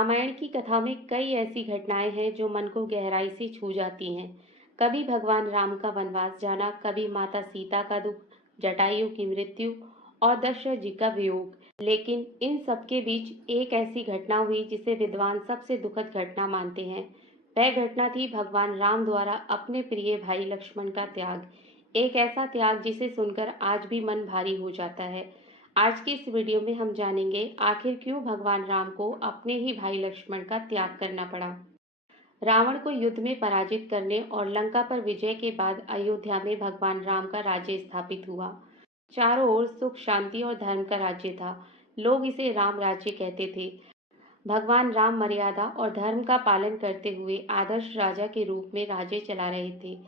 रामायण की कथा में कई ऐसी घटनाएं हैं जो मन को गहराई से छू जाती हैं। कभी भगवान राम का वनवास जाना, कभी माता सीता का दुख, जटायु की मृत्यु और दशरथ जी का वियोग। लेकिन इन सब के बीच एक ऐसी घटना हुई जिसे विद्वान सबसे दुखद घटना मानते हैं। वह घटना थी भगवान राम द्वारा अपने प्रिय भाई लक्ष्मण का त्याग। एक ऐसा त्याग जिसे सुनकर आज भी मन भारी हो जाता है। आज की इस वीडियो में हम जानेंगे आखिर क्यों भगवान राम को अपने ही भाई लक्ष्मण का त्याग करना पड़ा। रावण को युद्ध में पराजित करने और लंका पर विजय के बाद अयोध्या में भगवान राम का राज्य स्थापित हुआ। चारों ओर सुख, शांति और धर्म का राज्य था। लोग इसे राम राज्य कहते थे। भगवान राम मर्यादा और धर्म का पालन करते हुए आदर्श राजा के रूप में राज्य चला रहे थे।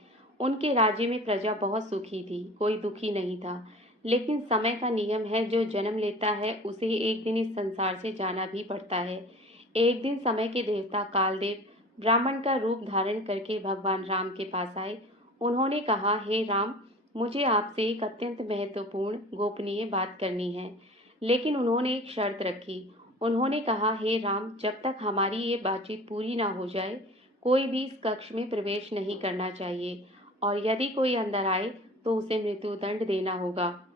उनके राज्य में प्रजा बहुत सुखी थी, कोई दुखी नहीं था। लेकिन समय का नियम है, जो जन्म लेता है उसे एक दिन इस संसार से जाना भी पड़ता है। एक दिन समय के देवता कालदेव ब्राह्मण का रूप धारण करके भगवान राम के पास आए। उन्होंने कहा, हे राम, मुझे आपसे एक अत्यंत महत्वपूर्ण गोपनीय बात करनी है। लेकिन उन्होंने एक शर्त रखी। उन्होंने कहा, हे राम, जब तक हमारी ये बातचीत पूरी ना हो जाए, कोई भी इस कक्ष में प्रवेश नहीं करना चाहिए, और यदि कोई अंदर आए तो उसे मृत्युदंड देना होगा।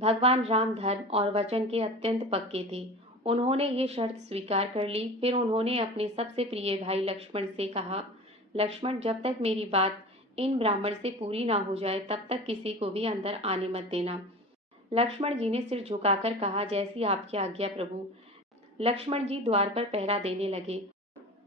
भगवान राम धर्म और वचन के अत्यंत पक्के थे। उन्होंने ये शर्त स्वीकार कर ली। फिर उन्होंने अपने सबसे प्रिय भाई लक्ष्मण से कहा, लक्ष्मण, जब तक मेरी बात इन ब्राह्मण से पूरी ना हो जाए तब तक किसी को भी अंदर आने मत देना। लक्ष्मण जी ने सिर झुकाकर कहा, जैसी आपकी आज्ञा प्रभु। लक्ष्मण जी द्वार पर पहरा देने लगे।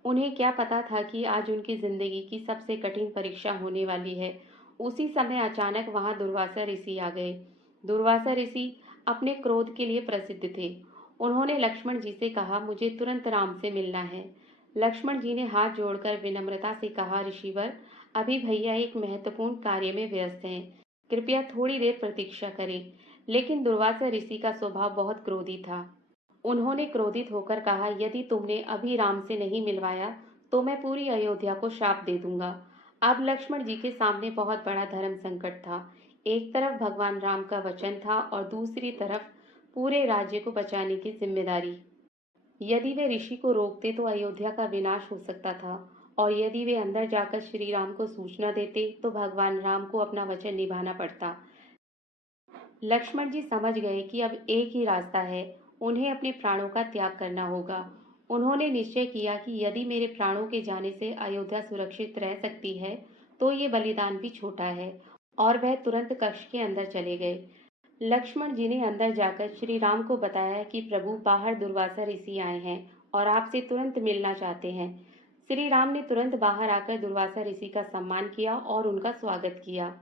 उन्हें क्या पता था कि आज उनकी जिंदगी की सबसे कठिन परीक्षा होने वाली है। उसी समय अचानक वहां दुर्वासा ऋषि आ गए। दुर्वासा ऋषि अपने क्रोध के लिए प्रसिद्ध थे। उन्होंने लक्ष्मण जी से कहा, मुझे तुरंत राम से मिलना है। लक्ष्मण जी ने हाथ जोड़कर विनम्रता से कहा, ऋषिवर, अभी भैया एक महत्वपूर्ण कार्य में व्यस्त हैं, कृपया थोड़ी देर प्रतीक्षा करें। लेकिन दुर्वासा ऋषि का स्वभाव बहुत क्रोधी था। उन्होंने क्रोधित होकर कहा, यदि तुमने अभी राम से नहीं मिलवाया तो मैं पूरी अयोध्या को शाप दे दूंगा। अब लक्ष्मण जी के सामने बहुत बड़ा धर्म संकट था। एक तरफ भगवान राम का वचन था और दूसरी तरफ पूरे राज्य को बचाने की जिम्मेदारी। यदि वे ऋषि को रोकते तो अयोध्या का विनाश हो सकता था, और यदि वे अंदर जाकर श्री राम को सूचना देते तो भगवान राम को अपना वचन निभाना पड़ता। लक्ष्मण जी समझ गए कि अब एक ही रास्ता है, उन्हें अपने प्राणों का त्याग करना होगा। उन्होंने निश्चय किया कि यदि मेरे प्राणों के जाने से अयोध्या सुरक्षित रह सकती है तो ये बलिदान भी छोटा है। और वह तुरंत कक्ष के अंदर चले गए। लक्ष्मण जी ने अंदर जाकर श्री राम को बताया कि प्रभु, बाहर दुर्वासा ऋषि आए हैं और आपसे तुरंत मिलना चाहते हैं। श्री राम ने तुरंत बाहर आकर दुर्वासा ऋषि का सम्मान किया और उनका स्वागत किया।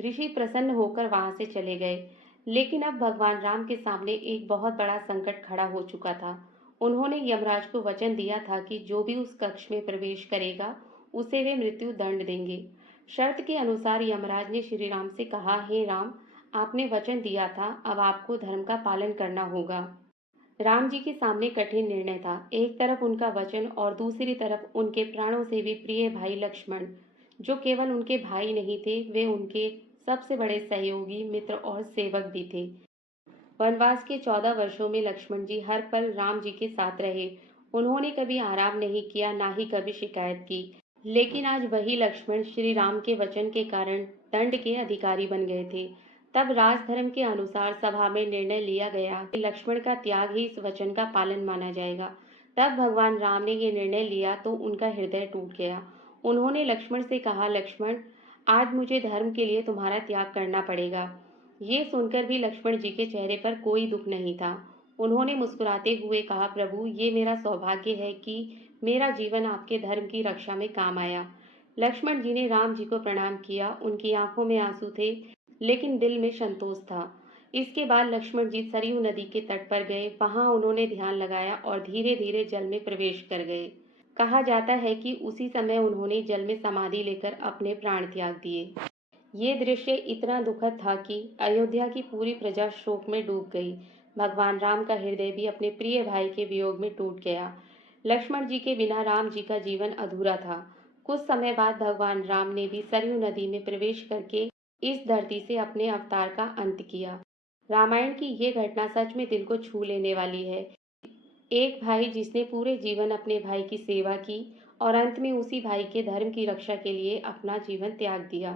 ऋषि प्रसन्न होकर वहां से चले गए। लेकिन अब भगवान राम के सामने एक बहुत बड़ा संकट खड़ा हो चुका था। उन्होंने यमराज को वचन दिया था कि जो भी उस कक्ष में प्रवेश करेगा उसे वे मृत्यु दंड देंगे। शर्त के अनुसार यमराज ने श्री राम से कहा, हे राम, आपने वचन दिया था, अब आपको धर्म का पालन करना होगा। राम जी के सामने कठिन निर्णय था। एक तरफ उनका वचन और दूसरी तरफ उनके प्राणों से भी प्रिय भाई लक्ष्मण, जो केवल उनके भाई नहीं थे, वे उनके सबसे बड़े सहयोगी, मित्र और सेवक भी थे। वनवास के 14 वर्षों में लक्ष्मण जी हर पल राम जी के साथ रहे। उन्होंने कभी आराम नहीं किया, ना ही कभी शिकायत की। लेकिन आज वही लक्ष्मण श्री राम के वचन के कारण दंड के अधिकारी बन गए थे। तब राजधर्म के अनुसार सभा में निर्णय लिया गया कि लक्ष्मण का त्याग ही इस वचन का पालन माना जाएगा। तब भगवान राम ने यह निर्णय लिया तो उनका हृदय टूट गया। उन्होंने लक्ष्मण से कहा, लक्ष्मण, आज मुझे धर्म के लिए तुम्हारा त्याग करना पड़ेगा। ये सुनकर भी लक्ष्मण जी के चेहरे पर कोई दुख नहीं था। उन्होंने मुस्कुराते हुए कहा, प्रभु, ये मेरा सौभाग्य है कि मेरा जीवन आपके धर्म की रक्षा में काम आया। लक्ष्मण जी ने राम जी को प्रणाम किया। उनकी आंखों में आंसू थे, लेकिन दिल में संतोष था। इसके बाद लक्ष्मण जी सरयू नदी के तट पर गए। वहां उन्होंने ध्यान लगाया और धीरे धीरे जल में प्रवेश कर गए। कहा जाता है कि उसी समय उन्होंने जल में समाधि लेकर अपने प्राण त्याग दिए। ये दृश्य इतना दुखद था कि अयोध्या की पूरी प्रजा शोक में डूब गई। भगवान राम का हृदय भी अपने प्रिय भाई के वियोग में टूट गया। लक्ष्मण जी के बिना राम जी का जीवन अधूरा था। कुछ समय बाद भगवान राम ने भी सरयू नदी में प्रवेश करके इस धरती से अपने अवतार का अंत किया। रामायण की ये घटना सच में दिल को छू लेने वाली है। एक भाई जिसने पूरे जीवन अपने भाई की सेवा की और अंत में उसी भाई के धर्म की रक्षा के लिए अपना जीवन त्याग दिया।